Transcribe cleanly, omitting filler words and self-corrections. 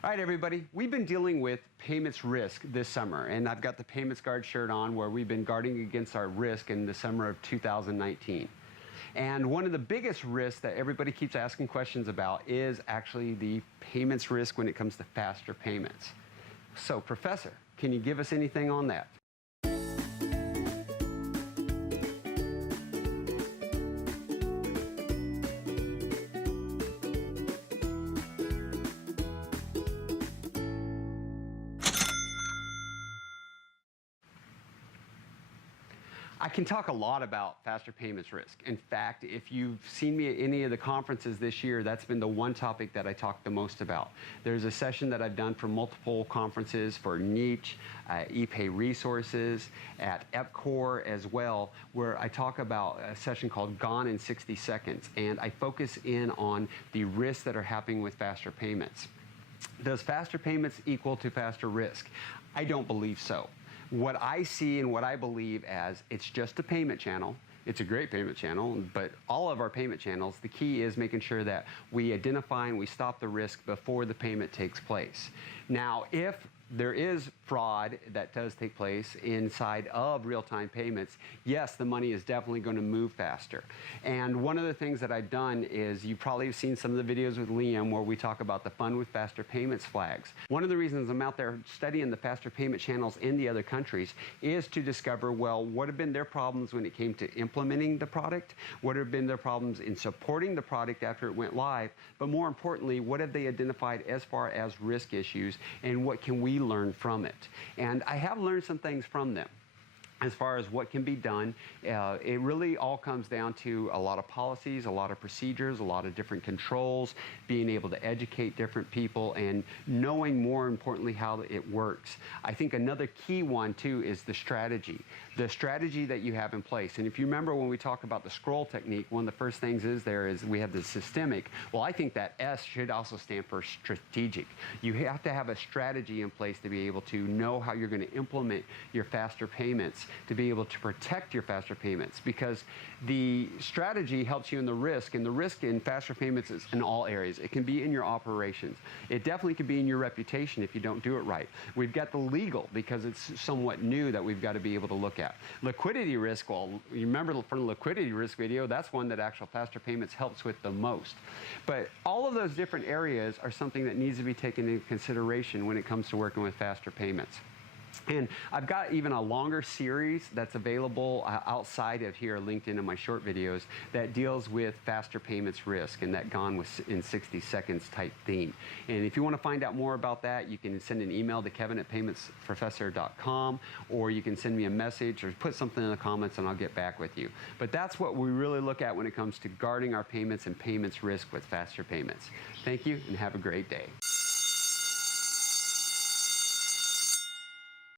All right, everybody, we've been dealing with payments risk this summer, and I've got the Payments Guard shirt on where we've been guarding against our risk in the summer of 2019. And one of the biggest risks that everybody keeps asking questions about is actually the payments risk when it comes to faster payments. So, Professor, can you give us anything on that? I can talk a lot about faster payments risk. In fact, if you've seen me at any of the conferences this year, that's been the one topic that I talk the most about. There's a session that I've done for multiple conferences for Niche, ePay Resources, at EPCOR as well, where I talk about a session called Gone in 60 Seconds, and I focus in on the risks that are happening with faster payments. Does faster payments equal to faster risk? I don't believe so. What I see and what I believe as it's just a payment channel. It's a great payment channel, but all of our payment channels, the key is making sure that we identify and we stop the risk before the payment takes place. Now, if there is fraud that does take place inside of real-time payments, yes, the money is definitely going to move faster. And one of the things that I've done is, you probably have seen some of the videos with Liam where we talk about the Fun with Faster Payments flags. One of the reasons I'm out there studying the faster payment channels in the other countries is to discover, well, what have been their problems when it came to implementing the product? What have been their problems in supporting the product after it went live? But more importantly, what have they identified as far as risk issues, and what can we learn from it? And I have learned some things from them. As far as what can be done, it really all comes down to a lot of policies, a lot of procedures, a lot of different controls, being able to educate different people, and knowing, more importantly, how it works. I think another key one, too, is the strategy that you have in place. And if you remember when we talk about the scroll technique, one of the first things is we have the systemic. Well, I think that S should also stand for strategic. You have to have a strategy in place to be able to know how you're going to implement your faster payments, to be able to protect your faster payments, because the strategy helps you in the risk, and the risk in faster payments is in all areas. It can be in your operations. It definitely could be in your reputation if you don't do it right. We've got the legal, because it's somewhat new, that we've got to be able to look at. Liquidity risk, well, you remember from the liquidity risk video, that's one that actual faster payments helps with the most. But all of those different areas are something that needs to be taken into consideration when it comes to working with faster payments. And I've got even a longer series that's available outside of here, linked into my short videos, that deals with faster payments risk and that Gone in 60 Seconds type theme. And if you want to find out more about that, you can send an email to kevin@paymentsprofessor.com, or you can send me a message or put something in the comments and I'll get back with you. But that's what we really look at when it comes to guarding our payments and payments risk with faster payments. Thank you and have a great day.